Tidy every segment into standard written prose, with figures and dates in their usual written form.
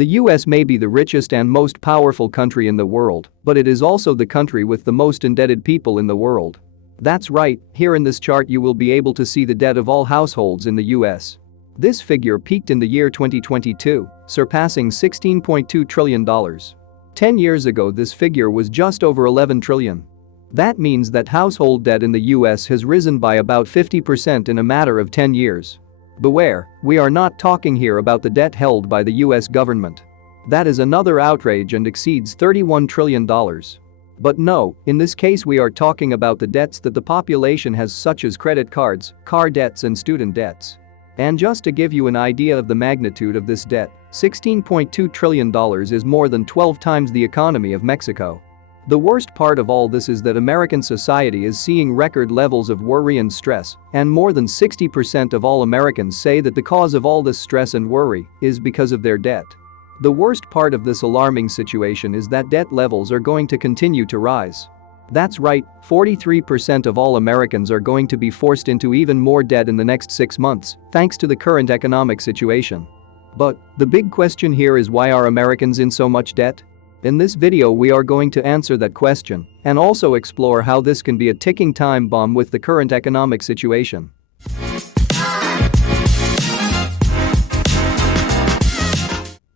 The US may be the richest and most powerful country in the world, but it is also the country with the most indebted people in the world. That's right, here in this chart you will be able to see the debt of all households in the US. This figure peaked in the year 2022, surpassing $16.2 trillion. 10 years ago this figure was just over 11 trillion. That means that household debt in the US has risen by about 50% in a matter of 10 years. Beware, we are not talking here about the debt held by the US government. That is another outrage and exceeds $31 trillion. But no, in this case we are talking about the debts that the population has, such as credit cards, car debts and student debts. And just to give you an idea of the magnitude of this debt, $16.2 trillion is more than 12 times the economy of Mexico. The worst part of all this is that American society is seeing record levels of worry and stress, and more than 60% of all Americans say that the cause of all this stress and worry is because of their debt. The worst part of this alarming situation is that debt levels are going to continue to rise. That's right, 43% of all Americans are going to be forced into even more debt in the next 6 months, thanks to the current economic situation. But the big question here is, why are Americans in so much debt? In this video we are going to answer that question and also explore how this can be a ticking time bomb with the current economic situation.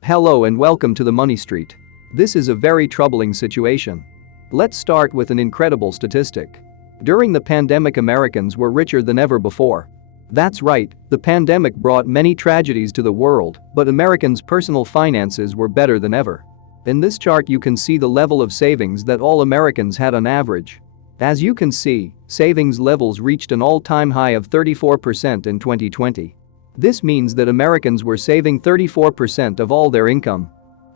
Hello and welcome to the Money Street. This is a very troubling situation. Let's start with an incredible statistic. During the pandemic, Americans were richer than ever before. That's right, the pandemic brought many tragedies to the world, but Americans' personal finances were better than ever. In this chart you can see the level of savings that all Americans had on average. As you can see, savings levels reached an all-time high of 34% in 2020. This means that Americans were saving 34% of all their income.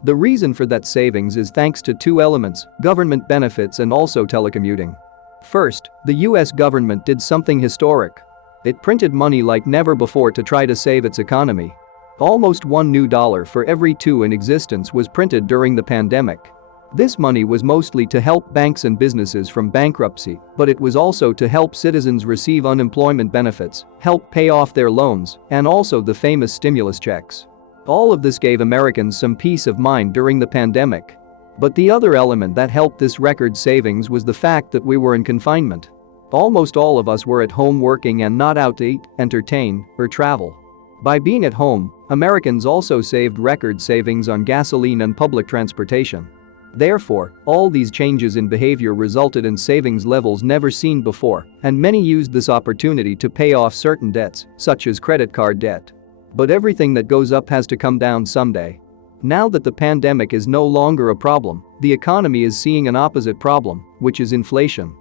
The reason for that savings is thanks to two elements: government benefits and also telecommuting. First, the US government did something historic. It printed money like never before to try to save its economy. Almost $1 new for every 2 in existence was printed during the pandemic. This money was mostly to help banks and businesses from bankruptcy, but it was also to help citizens receive unemployment benefits, help pay off their loans, and also the famous stimulus checks. All of this gave Americans some peace of mind during the pandemic. But the other element that helped this record savings was the fact that we were in confinement. Almost all of us were at home working and not out to eat, entertain, or travel. By being at home, Americans also saved record savings on gasoline and public transportation. Therefore, all these changes in behavior resulted in savings levels never seen before, and many used this opportunity to pay off certain debts, such as credit card debt. But everything that goes up has to come down someday. Now that the pandemic is no longer a problem, the economy is seeing an opposite problem, which is inflation.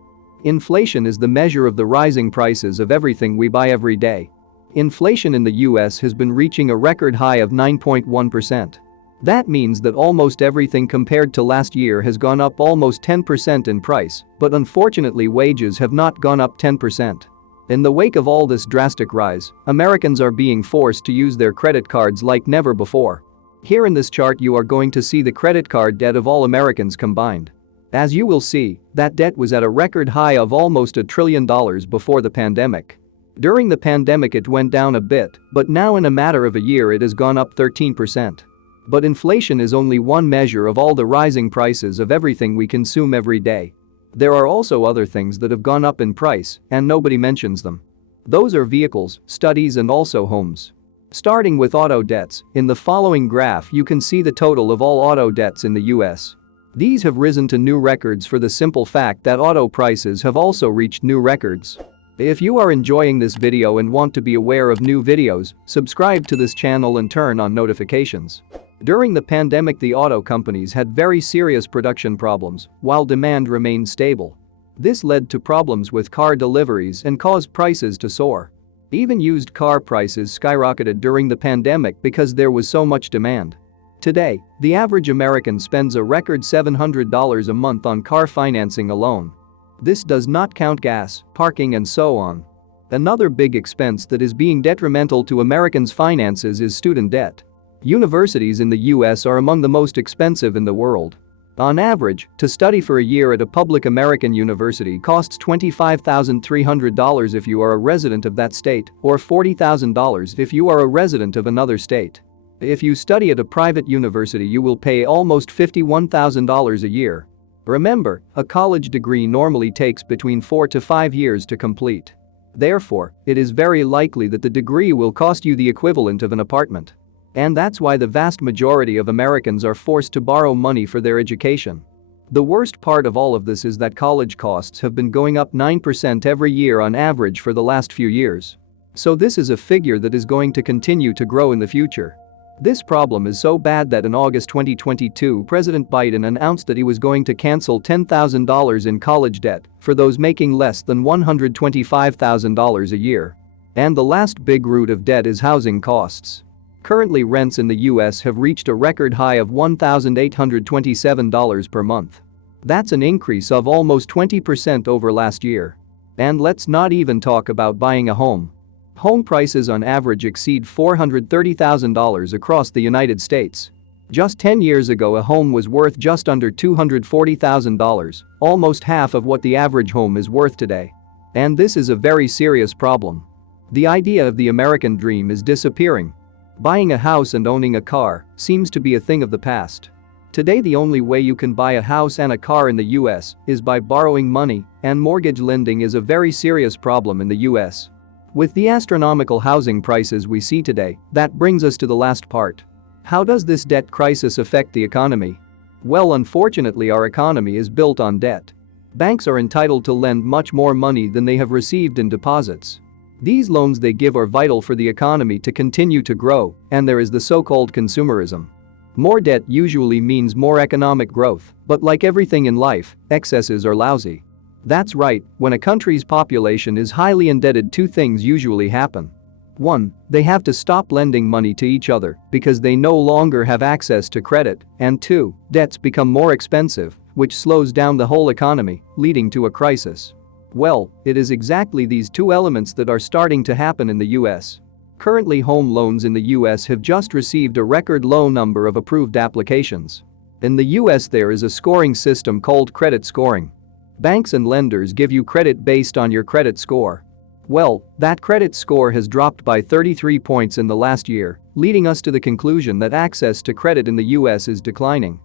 Inflation is the measure of the rising prices of everything we buy every day. Inflation in the US has been reaching a record high of 9.1%. That means that almost everything compared to last year has gone up almost 10% in price, but unfortunately wages have not gone up 10%. In the wake of all this drastic rise, Americans are being forced to use their credit cards like never before. Here in this chart you are going to see the credit card debt of all Americans combined. As you will see, that debt was at a record high of almost $1 trillion before the pandemic. During the pandemic it went down a bit, but now in a matter of a year it has gone up 13%. But inflation is only one measure of all the rising prices of everything we consume every day. There are also other things that have gone up in price, and nobody mentions them. Those are vehicles, studies and also homes. Starting with auto debts, in the following graph you can see the total of all auto debts in the US. These have risen to new records for the simple fact that auto prices have also reached new records. If you are enjoying this video and want to be aware of new videos, subscribe to this channel and turn on notifications. During the pandemic the auto companies had very serious production problems, while demand remained stable. This led to problems with car deliveries and caused prices to soar. Even used car prices skyrocketed during the pandemic because there was so much demand. Today, the average American spends a record $700 a month on car financing alone. This does not count gas, parking and so on. Another big expense that is being detrimental to Americans' finances is student debt. Universities in the US are among the most expensive in the world. On average, to study for a year at a public American university costs $25,300 if you are a resident of that state, or $40,000 if you are a resident of another state. If you study at a private university, you will pay almost $51,000 a year. Remember, a college degree normally takes between 4 to 5 years to complete. Therefore, it is very likely that the degree will cost you the equivalent of an apartment. And that's why the vast majority of Americans are forced to borrow money for their education. The worst part of all of this is that college costs have been going up 9% every year on average for the last few years. So this is a figure that is going to continue to grow in the future. This problem is so bad that in August 2022, President Biden announced that he was going to cancel $10,000 in college debt for those making less than $125,000 a year. And the last big root of debt is housing costs. Currently, rents in the US have reached a record high of $1,827 per month. That's an increase of almost 20% over last year. And let's not even talk about buying a home. Home prices on average exceed $430,000 across the United States. Just 10 years ago, a home was worth just under $240,000, almost half of what the average home is worth today. And this is a very serious problem. The idea of the American dream is disappearing. Buying a house and owning a car seems to be a thing of the past. Today, the only way you can buy a house and a car in the US is by borrowing money, and mortgage lending is a very serious problem in the US. With the astronomical housing prices we see today, that brings us to the last part. How does this debt crisis affect the economy? Well, unfortunately, our economy is built on debt. Banks are entitled to lend much more money than they have received in deposits. These loans they give are vital for the economy to continue to grow, and there is the so-called consumerism. More debt usually means more economic growth, but like everything in life, excesses are lousy. That's right, when a country's population is highly indebted, two things usually happen. 1. They have to stop lending money to each other because they no longer have access to credit, and 2. Debts become more expensive, which slows down the whole economy, leading to a crisis. Well, it is exactly these two elements that are starting to happen in the US. Currently, home loans in the US have just received a record low number of approved applications. In the US, there is a scoring system called credit scoring. Banks and lenders give you credit based on your credit score. Well, that credit score has dropped by 33 points in the last year, leading us to the conclusion that access to credit in the US is declining.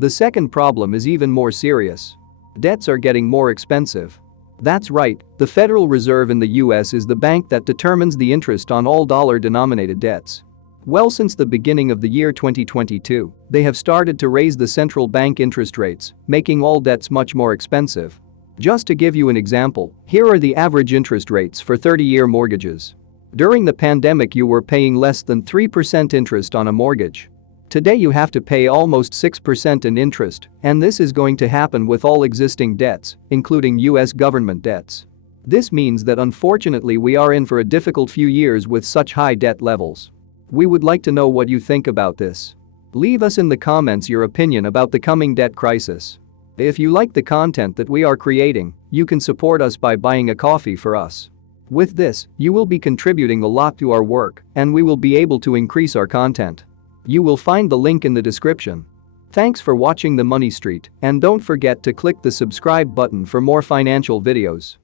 The second problem is even more serious. Debts are getting more expensive. That's right, the Federal Reserve in the US is the bank that determines the interest on all dollar-denominated debts. Well, since the beginning of the year 2022, they have started to raise the central bank interest rates, making all debts much more expensive. Just to give you an example, here are the average interest rates for 30-year mortgages. During the pandemic, you were paying less than 3% interest on a mortgage. Today, you have to pay almost 6% in interest, and this is going to happen with all existing debts, including US government debts. This means that unfortunately we are in for a difficult few years with such high debt levels. We would like to know what you think about this. Leave us in the comments your opinion about the coming debt crisis. If you like the content that we are creating, you can support us by buying a coffee for us. With this, you will be contributing a lot to our work, and we will be able to increase our content. You will find the link in the description. Thanks for watching The Money Street, and don't forget to click the subscribe button for more financial videos.